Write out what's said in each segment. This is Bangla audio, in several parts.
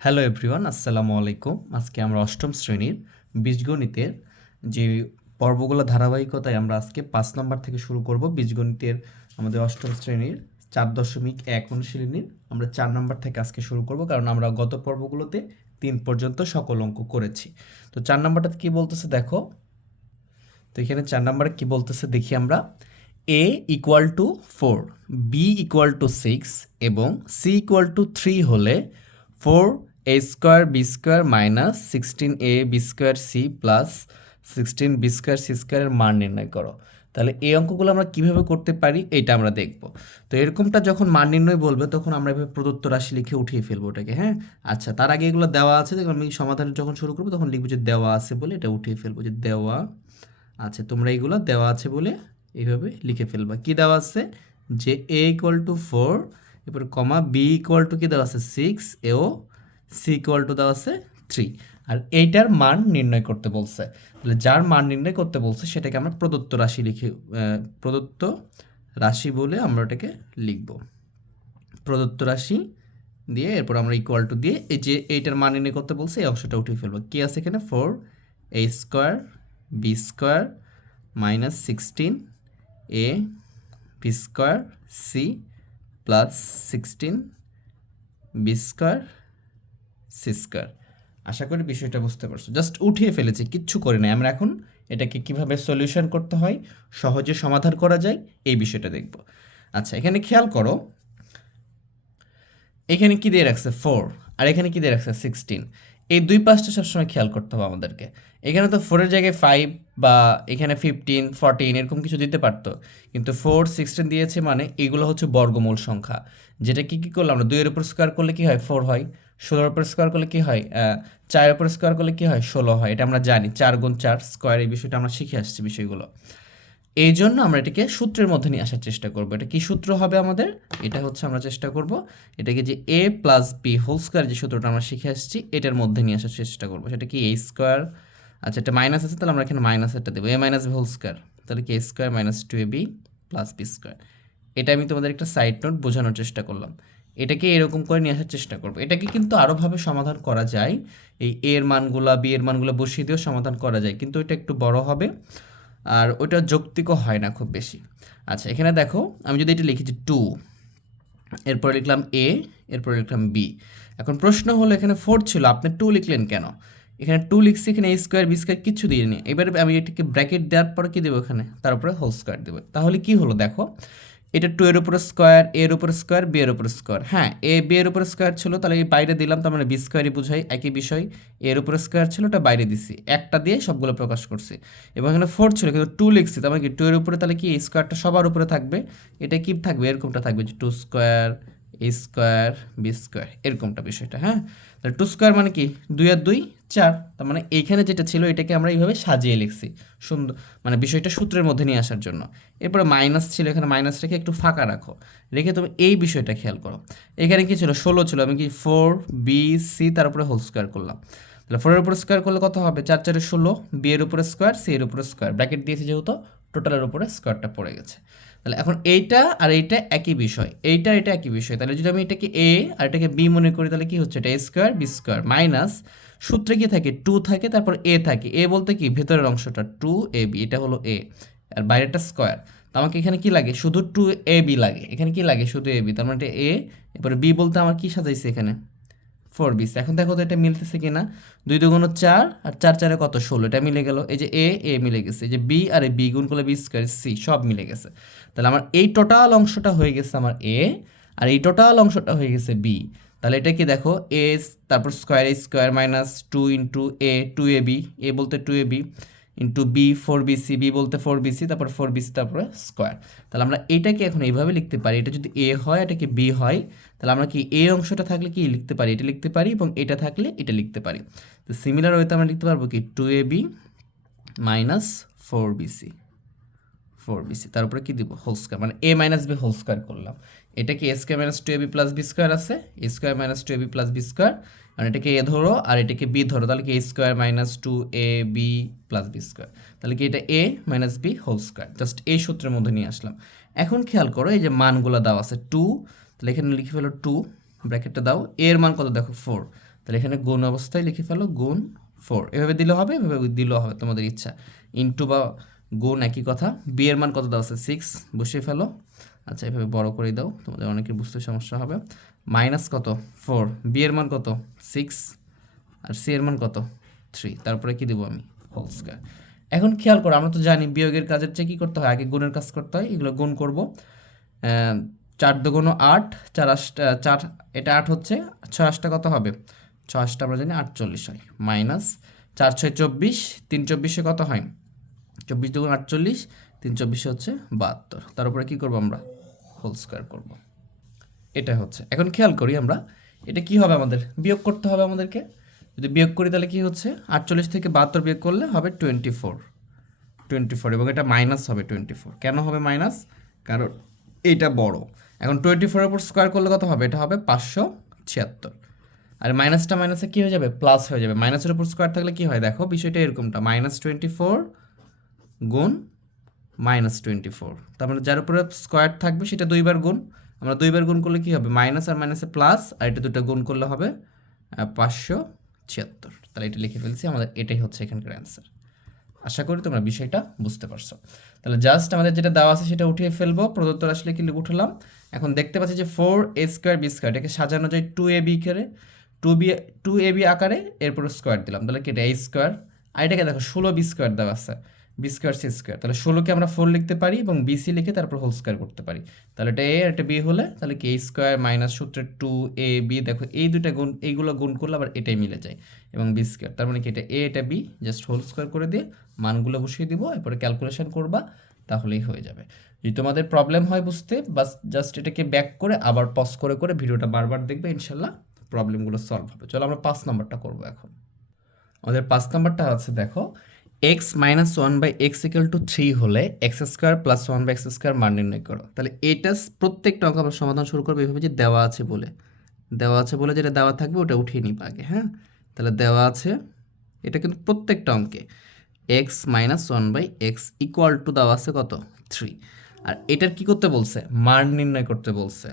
হ্যালো এভরিওয়ান আসসালামু আলাইকুম আজকে আমরা অষ্টম শ্রেণির বীজগণিতের যে পর্বগুলো ধারাবাহিকতায় আমরা আজকে পাঁচ নম্বর থেকে শুরু করব, বীজগণিতের আমাদের অষ্টম শ্রেণির চার দশমিক এক অনুশীলনীর আমরা চার নম্বর থেকে আজকে শুরু করব, কারণ আমরা গত পর্বগুলোতে তিন পর্যন্ত সকল অঙ্ক করেছি। তো চার নম্বরটাতে কী বলতেছে দেখো? তো এখানে চার নম্বরে কী বলতেছে দেখি আমরা। A equal to four B equal to six এবং সি ইকুয়াল টু থ্রি হলে four A square B square minus sixteen A B square C plus sixteen B square C স্কোয়ারের মান নির্ণয় করো। তাহলে এই অঙ্কগুলো আমরা কীভাবে করতে পারি এইটা আমরা দেখব। তো এরকমটা যখন মান নির্ণয় বলবে, তখন আমরা এভাবে প্রদত্ত রাশি লিখে উঠিয়ে ফেলব ওটাকে হ্যাঁ? আচ্ছা তার আগে এগুলো দেওয়া আছে, যখন আমি সমাধান যখন শুরু করব, তখন লিখব যে দেওয়া আছে বলে এটা উঠিয়ে ফেলব, যে দেওয়া আছে, তোমরা এইগুলো দেওয়া আছে বলে এইভাবে লিখে ফেলবা। কি দেওয়া আছে? যে এ ইকুয়াল টু ফোর এরপর কমা বি ইকুয়াল টু কি দেওয়া আছে? সিক্স এও সি ইকুয়াল টু দেওয়া আছে থ্রি আর এইটার মান নির্ণয় করতে বলছে। তাহলে যার মান নির্ণয় করতে বলছে, সেটাকে আমরা প্রদত্ত রাশি লিখে প্রদত্ত রাশি বলে আমরা ওটাকে লিখব। প্রদত্ত রাশি দিয়ে এরপর আমরা ইকুয়াল টু দিয়ে এই যে এইটার মান নির্ণয় করতে বলছে, এই অংশটা উঠিয়ে ফেলব। কি আছে এখানে? Four A square B square minus sixteen A B square C plus sixteen B square C square আশা করি বিষয়টা বুঝতে পারছ। জাস্ট উঠিয়ে ফেলেছি, কিচ্ছু করে নাই। আমরা এখন এটাকে কীভাবে সলিউশন করতে হয়, সহজে সমাধান করা যায়, এই বিষয়টা দেখব। আচ্ছা এখানে খেয়াল করো, এখানে কি দিয়ে রাখছে? ফোর। আর এখানে কি দিয়ে রাখছে? সিক্সটিন। এই দুই পাঁচটা সবসময় খেয়াল করতে হবে আমাদেরকে। এখানে তো ফোরের জায়গায় ফাইভ বা এখানে ফিফটিন ফোরটিন এরকম কিছু দিতে পারতো। কিন্তু ফোর সিক্সটিন দিয়েছে মানে এগুলো হচ্ছে বর্গমূল সংখ্যা। যেটা কি, কী করলাম আমরা দুইয়ের উপর স্কোয়ার করলে কী হয়? ফোর হয়। ষোলোর উপর স্কোয়ার করলে কি হয়? চারের উপর স্কোয়ার করলে কি হয়? ষোলো হয়, এটা আমরা জানি। চার গুণ চার স্কোয়ার এই বিষয়টা আমরা শিখে আসছি বিষয়গুলো। এই জন্য আমরা এটাকে সূত্রের মধ্যে নিয়ে আসার চেষ্টা করব। এটা কি সূত্র হবে আমাদের? এটা হচ্ছে আমরা চেষ্টা করব। এটাকে যে A plus B whole square যে সূত্রটা আমরা শিখে আসছি, এটার মধ্যে নিয়ে আসার চেষ্টা করব। সেটা কি এ স্কোয়ার আচ্ছা এটা মাইনাস আছে, তাহলে আমরা এখানে মাইনাস একটা দেবো। A minus B whole square তাহলে কি A square minus two A B plus B square এটা আমি তোমাদের একটা সাইড নোট বোঝানোর চেষ্টা করলাম। এটাকে এরকম করে নিয়ে আসার চেষ্টা করব। এটাকে কিন্তু আরোভাবে সমাধান করা যায়। এই এ এর মানগুলা বি এর মানগুলো বসিয়ে দিয়েও সমাধান করা যায়। কিন্তু এটা একটু বড় হবে আর ওইটা যৌক্তিকও হয় না খুব বেশি। আচ্ছা এখানে দেখো, আমি যদি এটা লিখি যে টু, এরপরে লিখলাম এ এরপরে লিখলাম বি এখন প্রশ্ন হলো, এখানে ফোর ছিল, আপনি টু লিখলেন কেন? এখানে টু লিখছি, এখানে এ স্কোয়ার বি স্কোয়ার কিছু দিয়ে নি এবারে আমি এটাকে ব্র্যাকেট দেওয়ার পরে কী দেবো এখানে? তার উপরে হোল স্কোয়ার দেবো। তাহলে কি হলো দেখো এটা টু এর উপর স্কোয়ার এর উপর স্কোয়ার বি এর উপর স্কোয়ার হ্যাঁ এ বি এর উপর স্কোয়ার ছিল, তাহলে এই বাইরে দিলাম, তার মানে বি স্কোয়ারই বুঝাই, একই বিষয়। এর উপর স্কোয়ার ছিল, ওটা বাইরে দিছি। একটা দিয়ে সবগুলো প্রকাশ করছি। এবং এখানে ফোর ছিল, কিন্তু টু লিখছি, তার মানে কি টু এর উপরে তাহলে কি এই স্কোয়ারটা সবার উপরে থাকবে? এটা কি থাকবে? এরকমটা থাকবে, যে two square square B square, এরকমটা বিষয়টা হ্যাঁ? তাহলে টু স্কোয়ার মানে কি? দুই আর দুই, চার। তার মানে এইখানে যেটা ছিল, এটাকে আমরা এইভাবে সাজিয়ে লিখছি, সুন্দর মানে বিষয়টা সূত্রের মধ্যে নিয়ে আসার জন্য। এরপরে মাইনাস ছিল, এখানে মাইনাস রেখে একটু ফাঁকা রাখো। রেখে তুমি এই বিষয়টা খেয়াল করো। এখানে কি ছিল? ষোলো ছিল, আমি কি ফোর বি সি তার উপরে হোল স্কোয়ার করলাম। তাহলে ফোরের উপরে স্কোয়ার করলে কত হবে? চার চারে ষোলো বি এর উপরে স্কোয়ার সি এর উপরে স্কোয়ার ব্র্যাকেট দিয়েছি যেহেতু টোটালের উপরে স্কোয়ারটা পড়ে গেছে। তাহলে এখন এইটা আর এইটা একই বিষয়। এইটা এটা একই বিষয়। তাহলে যদি আমি এটাকে এ আর এটাকে বি মনে করি, তাহলে কি হচ্ছে? এটা A square B square minus সূত্রে কি থাকে? টু থাকে, তারপর এ থাকে। এ বলতে কি? ভেতরের অংশটা টু এ বি এটা হলো এ আর বাইরেটা স্কোয়ার তো আমাকে এখানে কি লাগে? শুধু টু এ বি লাগে। এখানে কি লাগে? শুধু এ বি তার মানে এটা এ এরপরে বি বলতে আমার কি সাজাইছে এখানে? Four Bs. এখন দেখো তো এটা মিলতেছে কিনা। দুই দুগুণ চার আর চার চারে কত? ষোলো। এটা মিলে গেল। এই যে এ এ মিলে গেছে। এই যে বি আর এই বি গুণ করলে বি স্কোয়ার সি, সব মিলে গেছে। তাহলে আমার এই টোটাল অংশটা হয়ে গেছে আমার এ আর এই টোটাল অংশটা হয়ে গেছে বি। তাহলে এটা কি দেখো? এ, তারপর square, A square minus two into A, two A B. A বলতে two A B. Into B four BC B বলতে ফোর বিসি তারপর ফোর বিসি তারপরে স্কোয়ার তাহলে আমরা এটাকে এখন এইভাবে লিখতে পারি। এটা যদি এ হয়, এটাকে বি হয়, তাহলে আমরা কি এ অংশটা থাকলে কি লিখতে পারি? এটা লিখতে পারি এবং এটা থাকলে এটা লিখতে পারি। তো সিমিলার ওয়েতে আমরা লিখতে পারব কি? Two A B minus four BC four BC তার উপরে কি দিব? হোল স্কোয়ার মানে A minus B whole square করলাম। এটা কি A square minus two A B plus B square আছে? A square minus two A B plus B square আর এটাকে এ ধরো? আর এটাকে বি ধরো? তাহলে কি A square minus two A B plus B square তাহলে কি এটা A minus B whole square just এই সূত্রের মধ্যে নিয়ে আসলাম। এখন খেয়াল করো, এই যে মানগুলো দেওয়া আছে টু তাহলে এখানে লিখে ফেলো টু ব্র্যাকেটটা দাও। এর মান কত? দেখো ফোর তাহলে এখানে গুণ অবস্থায় লিখে ফেলো গুণ ফোর এভাবে দিলে হবে, এভাবে দিলেও হবে তোমাদের ইচ্ছা। ইন্টু বা গুণ একই কথা। বি এর মান কত দেওয়া আছে? সিক্স বসিয়ে ফেলো। আচ্ছা এভাবে বড় করে দাও, তোমাদের অনেকের বুঝতে সমস্যা হবে। মাইনাস কত? ফোর। বি এর মান কত? সিক্স। আর সি এর মান কত? থ্রি। তারপরে কি দেবো আমি? Whole square. এখন খেয়াল করো, আমরা তো জানি বিয়োগের কাজের চেয়ে কী করতে হয়? আগে গুণের কাজ করতে হয়, এগুলো গুণ করব। চার দুগুণ আট, চার আটটা চার, এটা আট হচ্ছে, ছয় আটটা কত হবে? ছয় আটটা আমরা জানি আটচল্লিশ হয়। মাইনাস চার ছয় চব্বিশ, তিন চব্বিশে কত হয়? চব্বিশ দুগুণ আটচল্লিশ, তিন চব্বিশে হচ্ছে বাহাত্তর। তার উপরে কী করব আমরা? হোল স্কোয়ার করব। এটা হচ্ছে। এখন খেয়াল করি আমরা, এটা কি হবে আমাদের? বিয়োগ করতে হবে আমাদেরকে। যদি বিয়োগ করি তাহলে কি হচ্ছে? আটচল্লিশ থেকে বাহাত্তর বিয়োগ করলে হবে টোয়েন্টি ফোর টোয়েন্টি ফোর এবং এটা মাইনাস হবে টোয়েন্টি ফোর কেন হবে মাইনাস? কারণ এটা বড়। এখন টোয়েন্টি ফোরের উপর স্কোয়ার করলে কত হবে? এটা হবে পাঁচশো ছিয়াত্তর। আর মাইনাসটা মাইনাসে কী হয়ে যাবে? প্লাস হয়ে যাবে। মাইনাসের উপর স্কোয়ার থাকলে কি হয়? দেখো, বিষয়টা এরকমটা। মাইনাস টোয়েন্টি ফোর গুণ মাইনাস টোয়েন্টি ফোর। তার মানে যার উপরে স্কোয়ার থাকবে সেটা দুইবার গুণ। আমরা দুইবার গুণ করলে কি হবে? মাইনাস আর মাইনাসে প্লাস, আর এটা দুটো গুণ করলে হবে পাঁচশো ছিয়াত্তর। তাহলে এটা লিখে ফেলছি, আমাদের এটাই হচ্ছে এখানকার অ্যান্সার আশা করি তোমরা বিষয়টা বুঝতে পারছ। তাহলে জাস্ট আমাদের যেটা দেওয়া আছে সেটা উঠিয়ে ফেলব। প্রদত্ত আসলে কি উঠলাম? এখন দেখতে পাচ্ছি যে four A square B square এটাকে সাজানো যায় টু এ বি করে two B two A B আকারে, এরপর স্কোয়ার দিলাম। তাহলে কি এটা এ স্কোয়ার আর এটাকে দেখো, ষোলো বি স্কোয়ার দেওয়া আছে। বি স্কোয়ার সি স্কোয়ার তাহলে ষোলোকে আমরা ফোর লিখতে পারি এবং বিসি লিখে তারপর হোল স্কোয়ার করতে পারি। তাহলে এটা এ আর এটা বি হলে তাহলে কি এ স্কোয়ার মাইনাস সূত্রের টু এ বি দেখো এই দুটা গুণ, এইগুলো গুণ করলে আবার এটাই মিলে যায় এবং বি স্কোয়ার তার মানে কি এটা এ এটা বি জাস্ট হোল স্কোয়ার করে দিয়ে মানগুলো বসিয়ে দিব, এরপরে ক্যালকুলেশন করবা, তাহলেই হয়ে যাবে। যদি তোমাদের প্রবলেম হয় বুঝতে, বাস জাস্ট এটাকে ব্যাক করে আবার পজ করে করে ভিডিওটা বারবার দেখবে, ইনশাল্লাহ প্রবলেমগুলো সলভ হবে। চলো আমরা পাঁচ নাম্বারটা করব এখন। আমাদের পাঁচ নাম্বারটা আছে, দেখো। X minus one by X equal to three হলে X square plus one by X square মান নির্ণয় করো। তাহলে এটা প্রত্যেকটা অঙ্ক আমরা সমাধান শুরু করব এইভাবে যে দেওয়া আছে বলে। দেওয়া আছে বলে যেটা দেওয়া থাকবে ওটা উঠিয়ে নিবা আগে হ্যাঁ? তাহলে দেওয়া আছে, এটা কিন্তু প্রত্যেকটা অঙ্কে। X minus one by X equal to দেওয়া আছে কত? থ্রি। আর এটার কি করতে বলছে? মান নির্ণয় করতে বলছে।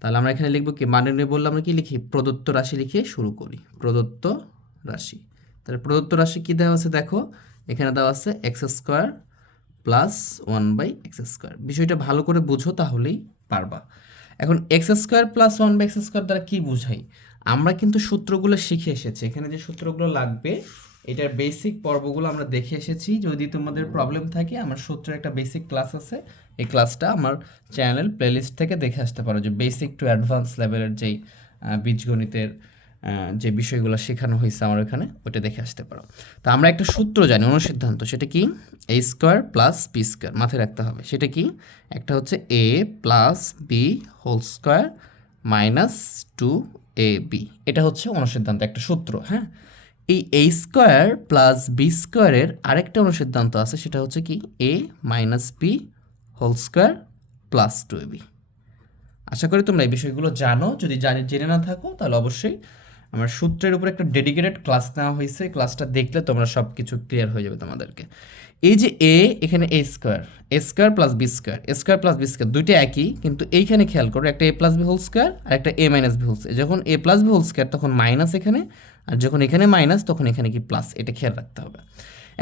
তাহলে আমরা এখানে লিখব কি? মান নির্ণয় বললে আমরা কি লিখি? প্রদত্ত রাশি লিখে শুরু করি। প্রদত্ত রাশি। তাহলে প্রদত্ত রাশি কি দেওয়া আছে দেখো? এখানে দেওয়া আছে X square plus one by X square. বিষয়টা ভালো করে বুঝো তাহলেই পারবা। এখন X square plus one by X square দ্বারা কী বুঝাই? আমরা কিন্তু সূত্রগুলো শিখে এসেছি। এখানে যে সূত্রগুলো লাগবে, এটার বেসিক পর্বগুলো আমরা দেখে এসেছি। যদি তোমাদের প্রবলেম থাকে, আমার সূত্রের একটা বেসিক ক্লাস আছে। এই ক্লাসটা আমার চ্যানেল প্লেলিস্ট থেকে দেখে আসতে পারো। যে বেসিক টু অ্যাডভান্স লেভেলের যেই বীজগণিতের যে বিষয়গুলো শেখানো হয়েছে আমার ওখানে, ওটা দেখে আসতে পারো। তো আমরা একটা সূত্র জানি, অনুসিদ্ধান্ত, সেটা কি? A square plus B square মাথায় রাখতে হবে। সেটা কি? একটা হচ্ছে A plus B whole square minus two A B এটা হচ্ছে অনুসিদ্ধান্ত, একটা সূত্র হ্যাঁ? এই এ স্কোয়ার প্লাস বি স্কোয়ারের আরেকটা অনুসিদ্ধান্ত আছে, সেটা হচ্ছে কি? A minus B whole square plus two A B আশা করি তোমরা এই বিষয়গুলো জানো। যদি জানি, জেনে না থাকো, তাহলে অবশ্যই আমার সূত্রের উপর একটা ডেডিকেটেড ক্লাস নেওয়া হয়েছে। ক্লাসটা দেখলে তোমরা সব কিছু ক্লিয়ার হয়ে যাবে তোমাদেরকে। এই যে এ এখানে A square A square plus B square A square plus B square দুইটা একই, কিন্তু এইখানে খেয়াল করো, একটা A plus B whole square আর একটা A minus B whole square যখন A plus B whole square তখন মাইনাস এখানে, আর যখন এখানে মাইনাস তখন এখানে কি প্লাস এটা খেয়াল রাখতে হবে।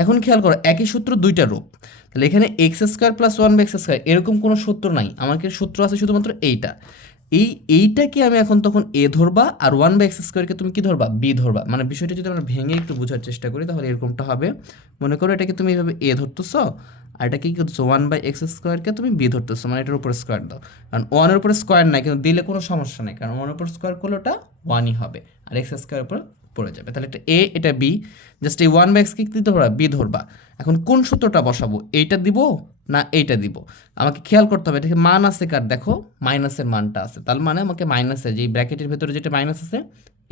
এখন খেয়াল করো, একই সূত্র দুইটা রূপ। তাহলে এখানে X square plus one by X square এরকম কোনো সূত্র নাই। আমাকে সূত্র আছে শুধুমাত্র এইটা। এই, এইটাকে আমি এখন তখন এ ধরবা আর ওয়ান বাই এক্স স্কোয়ারকে তুমি কি ধরবা? বি ধরবা। মানে বিষয়টা যদি আমরা ভেঙে একটু বোঝার চেষ্টা করি, তাহলে এরকমটা হবে। মনে করো এটাকে তুমি এভাবে এ ধরতেছো, আর এটাকে কি করছ ওয়ান বাই এক্স স্কোয়ারকে তুমি বি ধরতেছো মানে এটার উপরে স্কোয়ার দাও। কারণ ওয়ানের উপরে স্কোয়ার নাই, কিন্তু দিলে কোনো সমস্যা নেই। কারণ ওয়ানের উপর স্কোয়ার করলে ওটা ওয়ানই হবে, আর এক্স স্কোয়ার উপর পড়ে যাবে। তাহলে এটা এ এটা বি জাস্ট এই ওয়ান বাই এক্সকে কি ধরবা বি ধরবা। এখন কোন সূত্রটা বসাবো? এইটা দিব না এইটা দিব? আমাকে খেয়াল করতে হবে, এটাকে মান আছে কার? দেখো মাইনাসের মানটা আছে। তার মানে আমাকে মাইনাসের যে ব্র্যাকেটের ভেতরে যেটা মাইনাস আছে,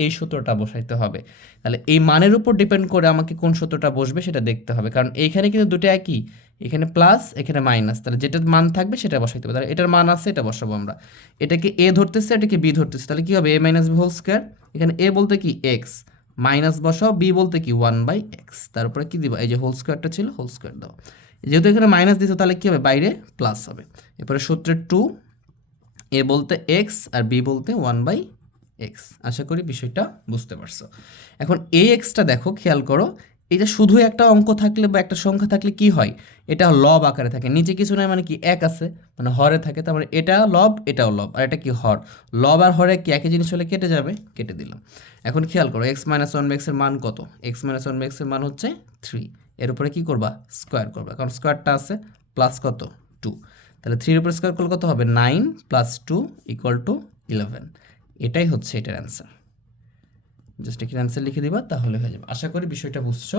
এই সূত্রটা বসাইতে হবে। তাহলে এই মানের উপর ডিপেন্ড করে আমাকে কোন সূত্রটা বসবে সেটা দেখতে হবে। কারণ এইখানে কিন্তু দুটো একই। এখানে প্লাস এখানে মাইনাস তাহলে যেটার মান থাকবে সেটা বসাইতে হবে। তাহলে এটার মান আছে, এটা বসাবো আমরা। এটাকে এ ধরতেছে, এটাকে বি ধরতেছে। তাহলে কি হবে? A minus B whole square এখানে এ বলতে কি? এক্স মাইনাস বসাও, বি বলতে কি? ওয়ান বাই এক্স তারপরে কি দিবা? এই যে হোল স্কোয়ারটা ছিল হোল স্কোয়ার দাও। যেহেতু এখানে মাইনাস দিছো, তাহলে কী হবে? বাইরে প্লাস হবে। এরপরে সূত্রের টু এ বলতে এক্স আর বি বলতে ওয়ান বাই এক্স আশা করি বিষয়টা বুঝতে পারছ। এখন এই এক্সটা দেখো, খেয়াল করো এটা শুধু একটা অঙ্ক থাকলে বা একটা সংখ্যা থাকলে কি হয়? এটা লব আকারে থাকে। নিচে কিছু নয় মানে কি? এক আছে। মানে হরে থাকে। তার মানে এটা লব, এটাও লব। আর এটা কি হর? লব আর হরে কি একই জিনিস হলে কেটে যাবে। কেটে দিলাম। এখন খেয়াল করো এক্স মাইনাস ওয়ান এক্সের মান কত? এক্স মাইনাস ওয়ান এক্সের মান হচ্ছে থ্রি এর উপরে কী করবা? স্কোয়ার করবা। কারণ স্কোয়ারটা আছে প্লাস কত? টু তাহলে থ্রির উপরে স্কোয়ার করলে কত হবে? Nine plus two equal to eleven এটাই হচ্ছে এটার অ্যান্সার জাস্ট এখানে অ্যান্সার লিখে দিবা, তাহলে হয়ে যাবে। আশা করি বিষয়টা বুঝছ।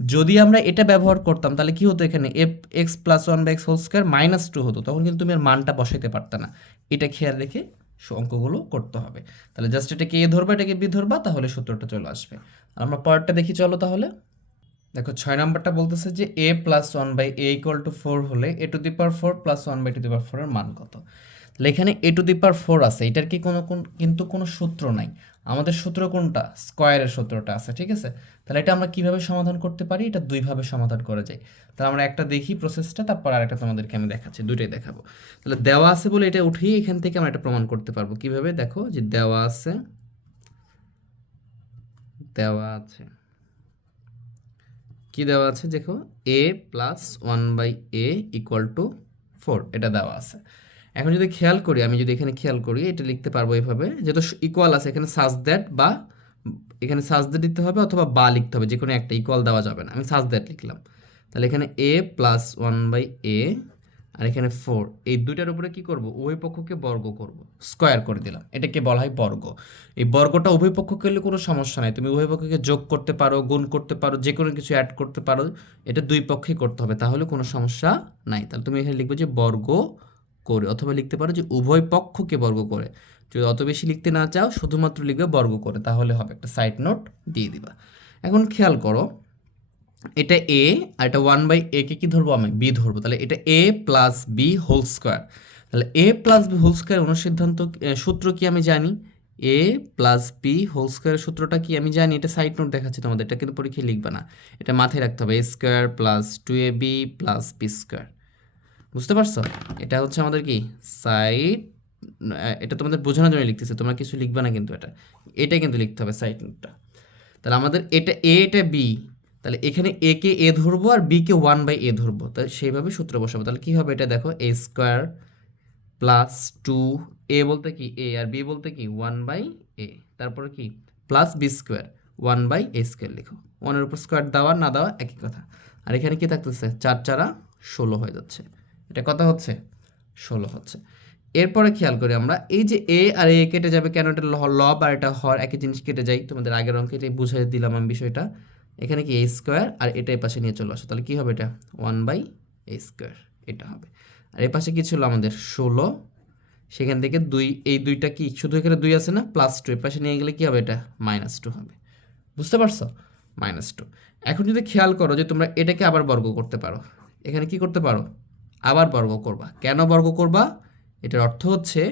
যদি আমরা এটা ব্যবহার করতাম, তাহলে কি হতো এখানে? F X plus one by X whole square minus two হতো, তখন কিন্তু তুমি আর মানটা বসাইতে পারতে না। এটা খেয়াল রেখে অঙ্কগুলো করতে হবে। তাহলে জাস্ট এটাকে এ ধরবা, এটাকে বি ধরবা, তাহলে সূত্রটা চলে আসবে। আমরা পরেরটা দেখি, চলো তাহলে। দেখো, ছয় নাম্বারটা বলতেছে যে A plus one by A equal to four হলে A to the power four plus one by to the power ফোরের মান কত? তাহলে এখানে এ টু দি পাওয়ার ফোর আছে, এটার কি কোন কিন্তু কোনো সূত্র নাই। আমাদের সূত্র কোনটা? স্কোয়ারের সূত্রটা আছে, ঠিক আছে? তাহলে এটা আমরা কীভাবে সমাধান করতে পারি? এটা দুইভাবে সমাধান করা যায়। তাহলে আমরা একটা দেখি প্রসেসটা তারপর আরেকটা তোমাদেরকে আমি দেখাচ্ছি, দুইটাই দেখাবো। তাহলে দেওয়া আছে বলে এটা উঠিয়ে এখান থেকে আমরা এটা প্রমাণ করতে পারব। কীভাবে? দেখো যে দেওয়া আছে দেওয়া আছে। কি দেওয়া আছে? দেখো A plus one by A equal to four এটা দেওয়া আছে। এখন যদি খেয়াল করি, আমি যদি এখানে খেয়াল করি, এটা লিখতে পারব এইভাবে যেহেতু ইকুয়াল আছে, এখানে সাজ দ্যাট বা এখানে সাজ দ্যাট দিতে হবে অথবা বা লিখতে হবে যে কোনো একটা ইকুয়াল দেওয়া যাবে না। আমি সাজ দ্যাট লিখলাম। তাহলে এখানে A plus one by A আর এখানে ফোর এই দুইটার উপরে কি করব? উভয় পক্ষকে বর্গ করব। স্কোয়ার করে দিলাম। এটাকে বলা হয় বর্গ। এই বর্গটা উভয় পক্ষ করলে কোনো সমস্যা নাই। তুমি উভয় পক্ষকে যোগ করতে পারো, গুণ করতে পারো যে কোনো কিছু অ্যাড করতে পারো, এটা দুই পক্ষেই করতে হবে, তাহলে কোনো সমস্যা নাই। তাহলে তুমি এখানে লিখবে যে বর্গ করে, অথবা লিখতে পারো যে উভয় পক্ষকে বর্গ করে। যদি অত বেশি লিখতে না চাও, শুধুমাত্র লিখবে বর্গ করে, তাহলে হবে একটা সাইড নোট দিয়ে দিবা। এখন খেয়াল করো, এটা এ আর এটা ওয়ান বাই এ কে কি ধরবো আমি? বি ধরবো। তাহলে এটা A plus B whole square তাহলে A plus B whole square অনুসিদ্ধান্ত সূত্র কি আমি জানি? এ প্লাস বি হোল স্কোয়ারের সূত্রটা কি আমি জানি? এটা সাইড নোট দেখাচ্ছি তোমাদের, এটা কিন্তু পরীক্ষায় লিখবে না। এটা মাথায় রাখতে হবে A square plus two A B plus B square বুঝতে পারছ? এটা হচ্ছে আমাদের কি? সাইড এটা তোমাদের বোঝানোর জন্য লিখতেছে, তোমরা কিছু লিখবে না কিন্তু এটা। এটা কিন্তু লিখতে হবে সাইড নোটটা তাহলে আমাদের এটা এ এটা বি তাহলে এখানে এ কে এ ধরবো আর বি কে ওয়ান বাই এ ধরবো। তাহলে সেইভাবে সূত্র বসাবো। তাহলে কি হবে এটা দেখো? A square plus two A বলতে কি? এ আর বি বলতে কি? ওয়ান বাই এ তারপরে কি? Plus B square one by A square লিখো। ওয়ানের উপর স্কোয়ার দেওয়া না দেওয়া একই কথা। আর এখানে কি থাকতেছে? চার চারা ষোলো হয়ে যাচ্ছে। এটা কথা হচ্ছে? ষোলো হচ্ছে। এরপরে খেয়াল করি আমরা, এই যে এ আর এ কেটে যাবে কেন? এটা লব আর এটা হর, একই জিনিস কেটে যায়। তোমাদের আগের অঙ্কে এটাই বুঝিয়ে দিলাম আমি বিষয়টা। এখানে কি এ স্কোয়ার আর এটা এই পাশে নিয়ে চলে আসো। তাহলে কি হবে এটা? ওয়ান বাই এ স্কোয়ার এটা হবে। আর এই পাশে কি ছিল আমাদের? ষোলো। সেখান থেকে দুই, এই দুইটা কি? শুধু এখানে দুই আছে না? প্লাস টু এর পাশে নিয়ে গেলে কি হবে এটা? মাইনাস টু হবে। বুঝতে পারছ? মাইনাস টু এখন যদি খেয়াল করো যে তোমরা এটাকে আবার বর্গ করতে পারো, এখানে কি করতে পারো? আবার বর্গ করবা। কেন বর্গ করবা? এটার অর্থ হচ্ছে,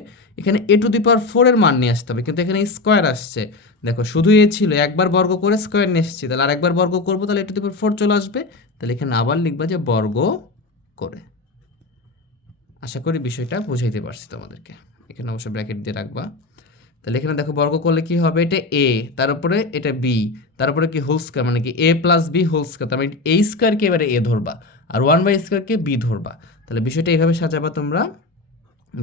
এখানে এ টু দি পাওয়ার ফোরের মান নিয়ে আসতে হবে, কিন্তু এখানে স্কোয়ার আসছে। দেখো, শুধু এ ছিল, একবার বর্গ করে স্কোয়ার নিয়ে এসেছি, তাহলে আর একবার বর্গ করব, তাহলে এ টু দি পাওয়ার ফোর চলে আসবে। তাহলে এখানে আবার লিখবা যে বর্গ করে। আশা করি বিষয়টা বুঝাইতে পারছি তোমাদেরকে। এখানে অবশ্যই ব্র্যাকেট দিয়ে রাখবা। তাহলে এখানে দেখো, বর্গ করলে কি হবে? এটা এ তার উপরে এটা বি তার উপরে কি হোল স্কোয়ার মানে কি A plus B whole square তার মানে এই স্কোয়ারকে এবারে এ ধরবা, আর ওয়ান বাই স্কোয়ারকে বি ধরবা। তাহলে বিষয়টা এইভাবে সাজাবা তোমরা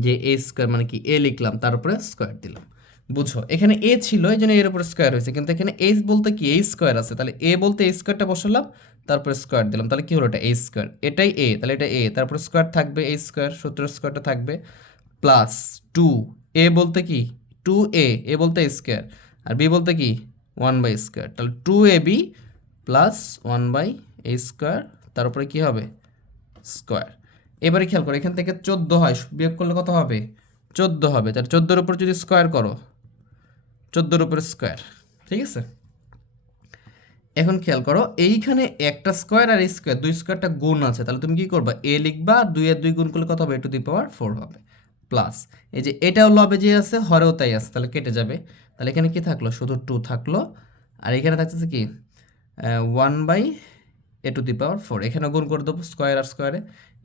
যে এ স্কোয়ার মানে কি এ লিখলাম, তার উপরে স্কোয়ার দিলাম। বুঝো? এখানে এ ছিল এই জন্য এর উপরে স্কোয়ার হয়েছে। কিন্তু এখানে এ বলতে কি? এই স্কোয়ার আছে। তাহলে এ বলতে এই স্কোয়ারটা বসালাম তারপরে স্কোয়ার দিলাম। তাহলে কি হলো এটা? এ স্কোয়ার এটাই এ তাহলে এটা এ তারপরে স্কোয়ার থাকবে এই স্কোয়ার সূত্র স্কোয়ারটা থাকবে প্লাস টু এ বলতে কি? টু এ এ বলতে স্কোয়ার আর বি বলতে কি? ওয়ান বাই স্কোয়ার তাহলে two A B plus one by A square তার উপরে কী হবে? স্কোয়ার এবারে খেয়াল করো, এখান থেকে চোদ্দ হয়, বিয়োগ করলে কত হবে? চোদ্দ হবে, তাহলে চোদ্দোর উপর যদি স্কোয়ার করো, চোদ্দোর উপরে স্কোয়ার ঠিক আছে? এখন খেয়াল করো, এইখানে একটা স্কোয়ার আর স্কোয়ার দুই স্কোয়ারটা গুণ আছে, তাহলে তুমি কি করবা? এ লিখবা, দুই আর দুই গুণ করলে কত হবে? টু দি পাওয়ার ফোর হবে প্লাস এই যে এটাও লবে যে আছে, হরেও তাই আছে, তাহলে কেটে যাবে। তাহলে এখানে কি থাকল? শুধু টু থাকল, আর এখানে থাকতেছে কি? One by A to the power four এখানে গুণ করে দেবো স্কোয়ার আর স্কোয়ারে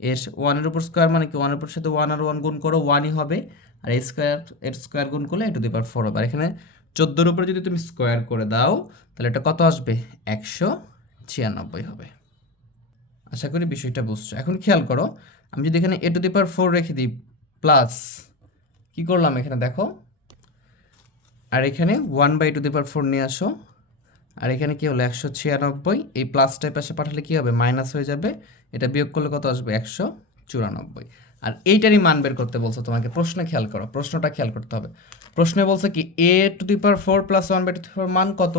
এর ওয়ানের উপর স্কোয়ার মানে কি? ওয়ানের উপর সাথে ওয়ান আর ওয়ান গুণ করো ওয়ানই হবে। আর এই স্কোয়ার এর স্কোয়ার গুণ করলে এ টু দি পাওয়ার ফোর হবে। আর এখানে চোদ্দোর উপরে যদি তুমি স্কোয়ার করে দাও, তাহলে এটা কত আসবে? একশো ছিয়ানব্বই হবে। আশা করি বিষয়টা বুঝছ। এখন খেয়াল করো, আমি যদি এখানে এ টু দি পাওয়ার ফোর রেখে দিই প্লাস কী করলাম এখানে? দেখো। আর এখানে one by to the power four নিয়ে আসো। আর এখানে কি হলো? একশো ছিয়ানব্বই। এই প্লাসটাই পাশে পাঠালে কি হবে? মাইনাস হয়ে যাবে। এটা বিয়োগ করলে কত আসবে? একশো চুরানব্বই। আর এইটারই মান বের করতে বলছো তোমাকে। প্রশ্নে খেয়াল করো। প্রশ্নটা খেয়াল করতে হবে। প্রশ্নে বলছে কি A to the power four plus one by to the power মান কত?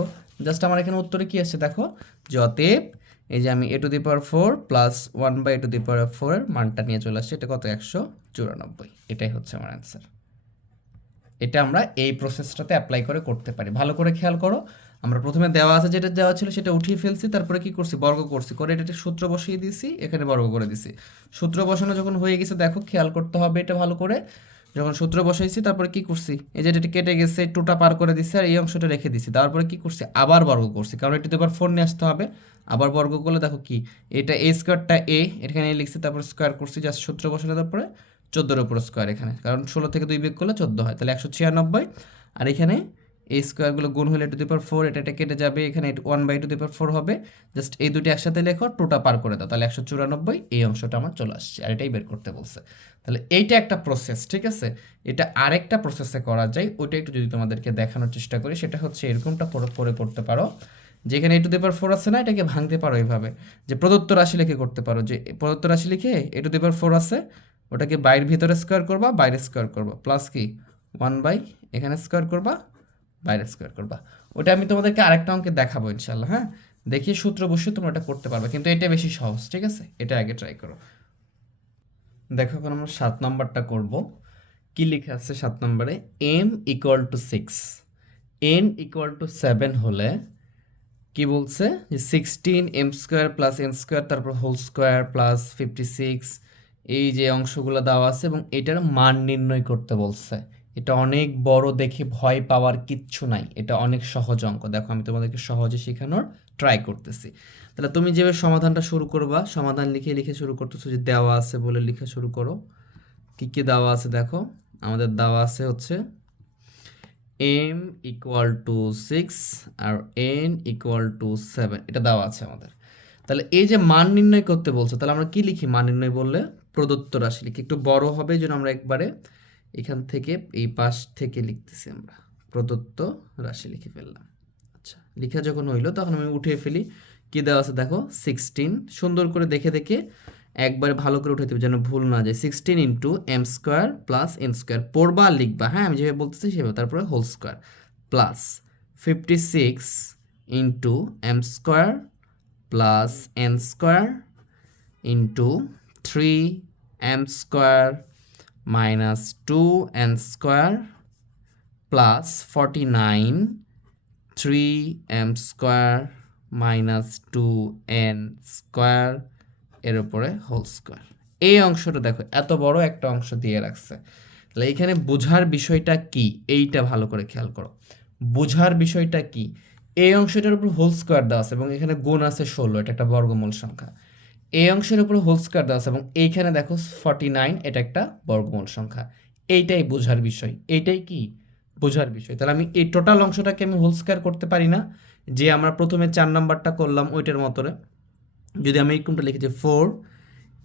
জাস্ট আমার এখানে উত্তরে কি আসছে দেখো। যে অতএব এই যে আমি A to the power four plus one by to the power ফোরের মানটা নিয়ে চলে আসছে, এটা কত? একশো চুরানব্বই। এটাই হচ্ছে আমার অ্যান্সার এটা আমরা এই প্রসেসটাতে অ্যাপ্লাই করে করতে পারি। ভালো করে খেয়াল করো। আমরা প্রথমে দেওয়া আছে যেটা দেওয়া ছিল সেটা উঠিয়ে ফেলছি, তারপরে কি করছি? বর্গ করছি। করে এটা সূত্র বসিয়ে দিয়েছি, এখানে বর্গ করে দিছি সূত্র বসানো যখন হয়ে গেছে, দেখো খেয়াল করতে হবে এটা ভালো করে। যখন সূত্র বসাইছি, তারপরে কি করছি? এই যে এটা কেটে গেছে, টুটা পার করে দিছি আর এই অংশটা রেখে দিছি তারপরে কি করছি? আবার বর্গ করছি। কারণ এটিতে এবার ফোর নিয়ে আসতে হবে। আবার বর্গ করলে দেখো কি? এটা এ স্কোয়ারটা এ এখানে লিখছি, তারপর স্কোয়ার করছি জাস্ট সূত্র বসানো তারপরে চোদ্দোর উপর স্কোয়ার এখানে। কারণ ষোলো থেকে দুই বিয়োগ করলে চোদ্দ হয়, তাহলে একশো ছিয়ানব্বই। আর এখানে এই স্কোয়ারগুলো গুণ হলে টু দি পাওয়ার ফোর এটা কেটে যাবে, এখানে one by to the power four হবে। জাস্ট এই দুটি একসাথে লেখো টুটা পার করে দাও, তাহলে একশো চুরানব্বই, এই অংশটা আমার চলে আসছে, আর এটাই বের করতে বলছে। তাহলে এইটা একটা প্রসেস ঠিক আছে? এটা আরেকটা প্রসেসে করা যায়, ওইটা একটু যদি তোমাদেরকে দেখানোর চেষ্টা করি, সেটা হচ্ছে এরকমটা পরে করতে পারো। যেখানে এ টু দি পাওয়ার ফোর আছে না, এটাকে ভাঙতে পারো এইভাবে। যে প্রদত্ত রাশি লিখে করতে পারো, যে প্রদত্ত রাশি লিখে এ টু দি পাওয়ার ফোর আছে, ওটাকে বাইরের ভিতরে স্কোয়ার করবা, বাইরে স্কোয়ার করবা। প্লাস কি? ওয়ান বাই এখানে স্কোয়ার করবা বাইরে স্কোয়ার করবা ওটা আমি তোমাদেরকে আরেকটা অঙ্কে দেখাবো ইনশাল্লাহ হ্যাঁ? দেখিয়ে সূত্র বসে তোমরা এটা করতে পারবে, কিন্তু এটা বেশি সহজ, ঠিক আছে? এটা আগে ট্রাই করো। দেখো এখন আমরা সাত নম্বরটা করব। কি লেখা আছে সাত নম্বরে? M equal to six N equal to seven হলে কি বলছে? যে sixteen M square plus N square তারপর whole square plus fifty six এই যে অংশগুলো দেওয়া আছে এবং এটার মান নির্ণয় করতে বলছে। এটা অনেক বড় দেখে ভয় পাওয়ার কিচ্ছু নাই। এটা অনেক সহজ অঙ্ক। দেখো, আমি তোমাদেরকে সহজে শেখানোর ট্রাই করতেছি। তাহলে তুমি যেভাবে সমাধানটা শুরু করবা, সমাধান লিখে লিখে শুরু করতেছো যে দেওয়া আছে বলে লিখে শুরু করো। কী কী দেওয়া আছে দেখো? আমাদের দেওয়া আছে হচ্ছে এম ইকুয়াল টু সিক্স আর এন ইকুয়াল টু সেভেন এটা দেওয়া আছে আমাদের। তাহলে এই যে মান নির্ণয় করতে বলছে, তাহলে আমরা কি লিখি মান নির্ণয় বললে? প্রদত্ত রাশি লিখি। একটু বড় হবে যেন আমরা একবারে এখান থেকে এই পাশ থেকে লিখতেছি আমরা। প্রদত্ত রাশি লিখে ফেললাম। আচ্ছা লিখা যখন হইল তখন আমি উঠিয়ে ফেলি। কি দেওয়া আছে দেখো? সিক্সটিন সুন্দর করে দেখে দেখে একবারে ভালো করে উঠাইতে হবে যেন ভুল না যায়। Sixteen into M square plus N square পড়বা আর লিখবা। হ্যাঁ আমি যেভাবে বলতেছি সেভাবে। তারপরে whole square plus fifty six into M square plus N square into three M square minus two N square plus forty nine three M square minus two N square এর উপরে হোল স্কোয়ার এই অংশটা দেখো, এত বড় একটা অংশ দিয়ে রাখছে। তাহলে এখানে বোঝার বিষয়টা কি? এইটা ভালো করে খেয়াল করো। বোঝার বিষয়টা কি? এই অংশটার উপর হোল স্কোয়ার দেওয়া আছে এবং এখানে গুণ আছে ষোলো, এটা একটা বর্গমূল সংখ্যা। এই অংশের উপর হোল স্কোয়ার দেওয়া আছে এবং এইখানে দেখো ফর্টি নাইন এটা একটা বর্গমূল সংখ্যা। এইটাই বোঝার বিষয়। এইটাই কি? বোঝার বিষয়। তাহলে আমি এই টোটাল অংশটাকে আমি হোল স্কোয়ার করতে পারি না? যে আমরা প্রথমে চার নাম্বারটা করলাম ওইটার মতরে। যদি আমি এরকমটা লিখি যে ফোর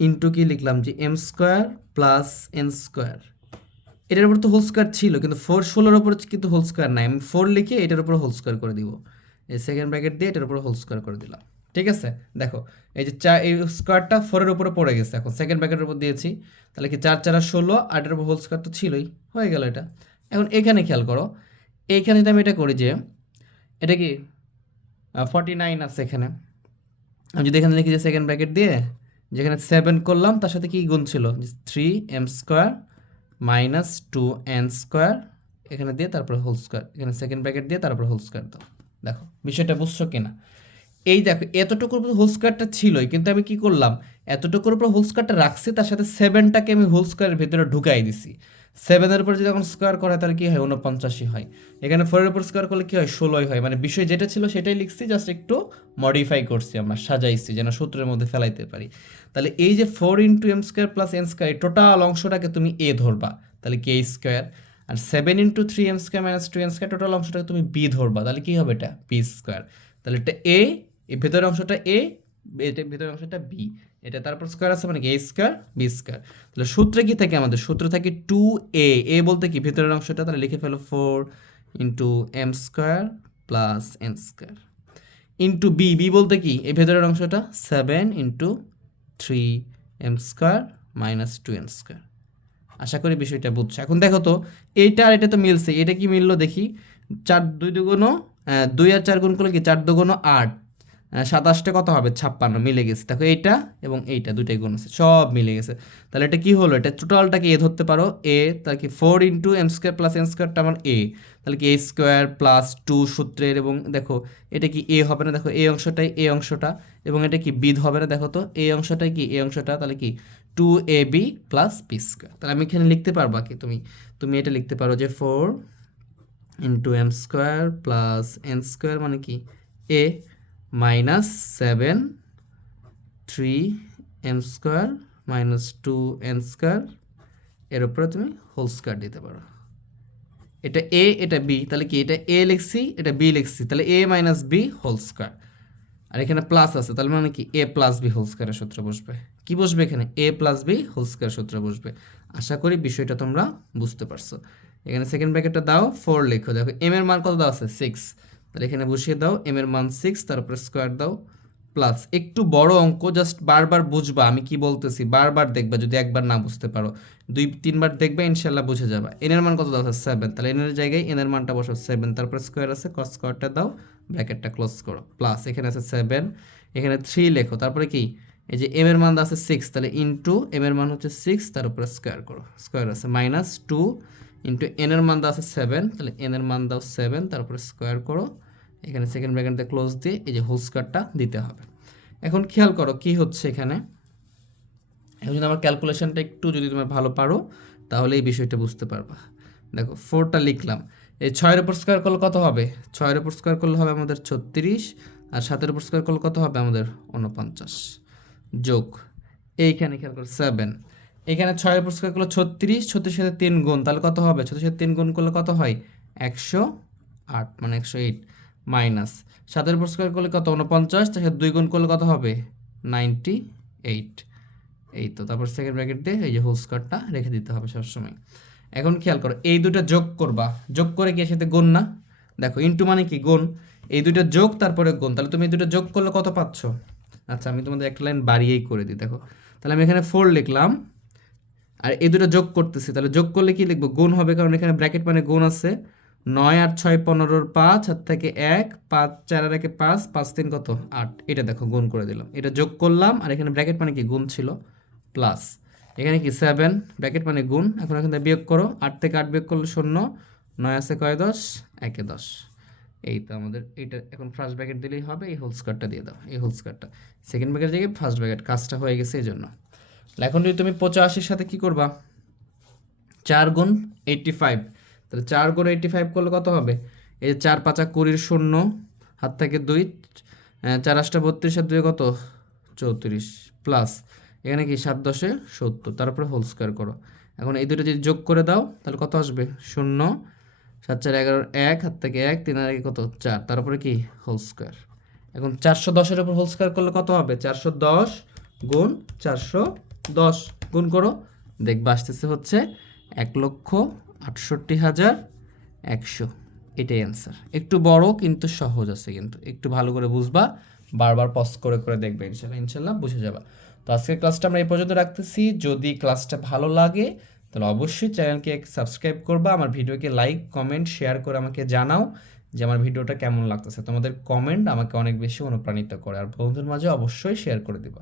ইন্টু কি লিখলাম যে M square plus N square এটার উপর তো হোল স্কোয়ার ছিল, কিন্তু ফোর ষোলোর উপর কিন্তু হোল স্কোয়ার নাই। আমি ফোর লিখে এটার উপর হোল স্কোয়ার করে দিব। এই সেকেন্ড ব্র্যাকেট দিয়ে এটার উপর হোল স্কোয়ার করে দিলাম। ঠিক আছে? দেখো, এই যে চা এই স্কোয়ারটা ফোরের উপরে পড়ে গেছে এখন। সেকেন্ড ব্র্যাকেটের উপর দিয়েছি। তাহলে কি চার চারা ষোলো? আটের উপর হোল স্কোয়ার তো ছিলই। হয়ে গেল এটা। এখন এখানে খেয়াল করো এইখানে যদি আমি এটা করি যে, এটা কি? ফর্টি নাইন আছে এখানে। আমি যদি এখানে লিখি যে সেকেন্ড ব্র্যাকেট দিয়ে, যেখানে সেভেন করলাম, তার সাথে কি গুণ ছিল? Three M square minus two N square এখানে দিয়ে তারপরে হোল স্কোয়ার এখানে সেকেন্ড ব্র্যাকেট দিয়ে তারপরে হোল স্কোয়ার দাও। দেখো, বিষয়টা বুঝছ কিনা? এই দেখো, এতটুকুর উপর হোল স্কোয়ারটা ছিলই, কিন্তু আমি কি করলাম? এতটুকুর উপর হোল স্কোয়ারটা রাখছি, তার সাথে সেভেনটাকে আমি হোল স্কোয়ারের ভিতরে ঢুকাই দিছি। সেভেনের উপর যদি এখন স্কোয়ার করা, তাহলে কী হয়? উনপঞ্চাশই হয়। এখানে ফোরের উপর স্কোয়ার করলে কী হয়? ষোলোই হয়। মানে বিষয় যেটা ছিল, সেটাই লিখছি জাস্ট একটু মডিফাই করছি আমরা, সাজাইছি, যেন সূত্রের মধ্যে ফেলাইতে পারি। তাহলে এই যে four into M square plus N square এই টোটাল অংশটাকে তুমি এ ধরবা। তাহলে কে স্কোয়ার আর seven into three M square minus two M square total অংশটাকে তুমি বি ধরবা। তাহলে কী হবে এটা? বি স্কোয়ার তাহলে এটা এ এই ভেতরের অংশটা এ এটা ভেতরের অংশটা বি এটা তারপর স্কোয়ার আছে মানে কি? এ স্কোয়ার বি স্কোয়ার তাহলে সূত্রে কি থাকে আমাদের? সূত্র থাকে টু এ এ বলতে কি? ভেতরের অংশটা তাহলে লিখে ফেলো four into M square plus N square into B B বলতে কি? এই ভেতরের অংশটা seven into three M square minus two M square আশা করি বিষয়টা বুঝছ। এখন দেখো তো এইটা আর এটা তো মিলছে। এটা কি মিললো দেখি? চার দুই দুগুণো আহ, দুই আর চার গুণ করলে কি? চার দুগুণো আট। সাতাশটা কত হবে? ছাপ্পান্ন, মিলে গেছে। দেখো এইটা এবং এইটা দুটাই গুণ আছে সব মিলে গেছে। তাহলে এটা কি হলো? এটা টোটালটাকে এ ধরতে পারো, এ, তাহলে কি four into M square plus M স্কোয়ারটা আমার এ তাহলে কি এ স্কোয়ার প্লাস টু সূত্রের এবং দেখো, এটা কি এ হবে না? দেখো এই অংশটাই এ অংশটা এবং এটা কি বিদ হবে না? দেখো তো এই অংশটাই কি এই অংশটা? তাহলে কি two A B plus B square তাহলে আমি এখানে লিখতে পারবা কি তুমি তুমি এটা লিখতে পারো যে four into M square plus N square মানে কি? A minus seven three M square minus two N square এর উপরে তুমি হোল স্কোয়ার দিতে পারো। এটা এ এটা বি তাহলে কি এটা এ লিখছি, এটা বি লিখছি, তাহলে A minus B whole square. আর এখানে প্লাস আছে, তাহলে মানে কি এ প্লাস বি হোল স্কোয়ারের সূত্র বসবে। কি বসবে এখানে? A plus b whole square সূত্র বসবে। আশা করি বিষয়টা তোমরা বুঝতে পারছ। এখানে সেকেন্ড ব্র্যাকেটটা দাও ফোর লিখো। দেখো এম এর মান কত দাও আছে? সিক্স তাহলে এখানে বসিয়ে দাও এম এর মান সিক্স তারপরে স্কোয়ার দাও প্লাস একটু বড় অঙ্ক জাস্ট বারবার বুঝবা, আমি কি বলতেছি, বারবার দেখবা, যদি একবার না বুঝতে পারো। দুই, তিনবার দেখবে ইনশাল্লাহ বুঝে যাবা। এনের মান কত দাও? সেভেন তাহলে এনের জায়গায় এনের মানটা বসো সেভেন তারপরে স্কোয়ার আছে কস স্কোয়ারটা দাও ব্র্যাকেটটা ক্লোজ করো। প্লাস এখানে আছে সেভেন এখানে থ্রি লেখো। তারপরে কি? এই যে এম এর মান আছে সিক্স তাহলে ইন্টু এম এর মান হচ্ছে সিক্স তার উপরে স্কোয়ার করো। স্কোয়ার আছে মাইনাস টু ইন্টু এন এর মান আছে সেভেন তাহলে এন এর মান দাও সেভেন তারপরে স্কোয়ার করো। এখানে সেকেন্ড ব্র্যাকেটটা ক্লোজ দিয়ে এই যে হোল স্কোয়ারটা দিতে হবে। এখন খেয়াল করো কি হচ্ছে এখানে। এখন যদি আমার ক্যালকুলেশনটা একটু যদি তোমার ভালো পারো, তাহলে এই বিষয়টা বুঝতে পারবা। দেখো ফোরটা লিখলাম। এই ছয়ের উপর স্কোয়ার করলে কত হবে? ছয়ের উপর স্কোয়ার করলে হবে আমাদের ছত্রিশ, আর সাতের উপর স্কোয়ার করলে কত হবে? আমাদের উনপঞ্চাশ যোগ, এইখানে খেয়াল করো সেভেন এখানে ছয়ের স্কোয়ার করলে ছত্রিশ ছত্রিশ সাথে তিন গুণ। তাহলে কত হবে? ছত্রিশ সাথে তিন গুণ করলে কত হয়? একশো আট মানে একশো এইট মাইনাস। সাতের উপর স্কোয়ার করলে কত? উনপঞ্চাশ তার সাথে দুই গুণ করলে কত হবে? Ninety eight. এই তো, তারপর সেকেন্ড ব্র্যাকেট দিয়ে এই যে হোল স্কোয়ারটা রেখে দিতে হবে সবসময়। এখন খেয়াল করো, এই দুটো যোগ করবা। যোগ করে কি সাথে গুণ না? দেখো ইন্টু মানে কি? গুণ। এই দুটো যোগ, তারপরে গুণ। তাহলে তুমি এই দুটো যোগ করলে কত পাচ্ছ? আচ্ছা আমি তোমাদের একটা লাইন বাড়িয়েই করে দিই, দেখো। তাহলে আমি এখানে ফোর লিখলাম। আর এই দুটো যোগ করতেছি, তাহলে যোগ করলে কি লিখব? গুণ হবে, কারণ এখানে ব্র্যাকেট মানে গুণ আছে। নয় আর ছয় পনেরোর পাঁচ হাত থেকে এক, পাঁচ, চার আর একে পাঁচ পাঁচ তিন কত? আট। এটা দেখো, গুণ করে দিলাম। এটা যোগ করলাম, আর এখানে ব্র্যাকেট মানে কি? গুণ ছিল প্লাস এখানে কি? সেভেন ব্র্যাকেট মানে গুণ। এখন এখান বিয়োগ করো। আট থেকে আট বিয়োগ করলে শূন্য, নয় আছে কয়? দশ, একে দশ। এই তো আমাদের এটা এখন ফার্স্ট ব্র্যাকেট দিলেই হবে, এই হোল দিয়ে দাও, এই হোল সেকেন্ড ব্র্যাকেট জায়গায় ফার্স্ট ব্র্যাকেট কাজটা হয়ে গেছে এই জন্য। এখন যদি তুমি পঁচাশির সাথে কি করবা? চার গুণ এইটটি ফাইভ তাহলে চার গুণ এইটটি ফাইভ করলে কত হবে? এই যে চার পাঁচা কুড়ির শূন্য, হাত থেকে দুই চার আটটা বত্রিশ আর দুই কত? চৌত্রিশ প্লাস এখানে কি সাত দশে সত্তর, তারপরে হোল স্কোয়ার করো। এখন এই দুটো যদি যোগ করে দাও, তাহলে কত আসবে? শূন্য। সাত চার এগারো এক, হাত থেকে এক, তিন আর কত? চার। তারপরে কি? হোল স্কোয়ার এখন চারশো দশের উপর হোল স্কোয়ার করলে কত হবে? চারশো দশ গুণ চারশো দশ গুণ করো, দেখবা আসতেছে হচ্ছে এক লক্ষ আটষট্টি হাজার একশো। এটাই অ্যান্সার একটু বড় কিন্তু সহজ আছে কিন্তু। একটু ভালো করে বুঝবা, বারবার পজ করে করে দেখবে ইনশাল্লাহ ইনশাল্লাহ বুঝে যাবা। তো আজকের ক্লাসটা আমরা এই পর্যন্ত রাখতেছি। যদি ক্লাসটা ভালো লাগে, তাহলে অবশ্যই চ্যানেলকে সাবস্ক্রাইব করবা, আমার ভিডিওকে লাইক কমেন্ট শেয়ার করে আমাকে জানাও যে আমার ভিডিওটা কেমন লাগতেছে। তোমাদের কমেন্ট আমাকে অনেক বেশি অনুপ্রাণিত করে। আর বন্ধুদের মাঝে অবশ্যই শেয়ার করে দিবা।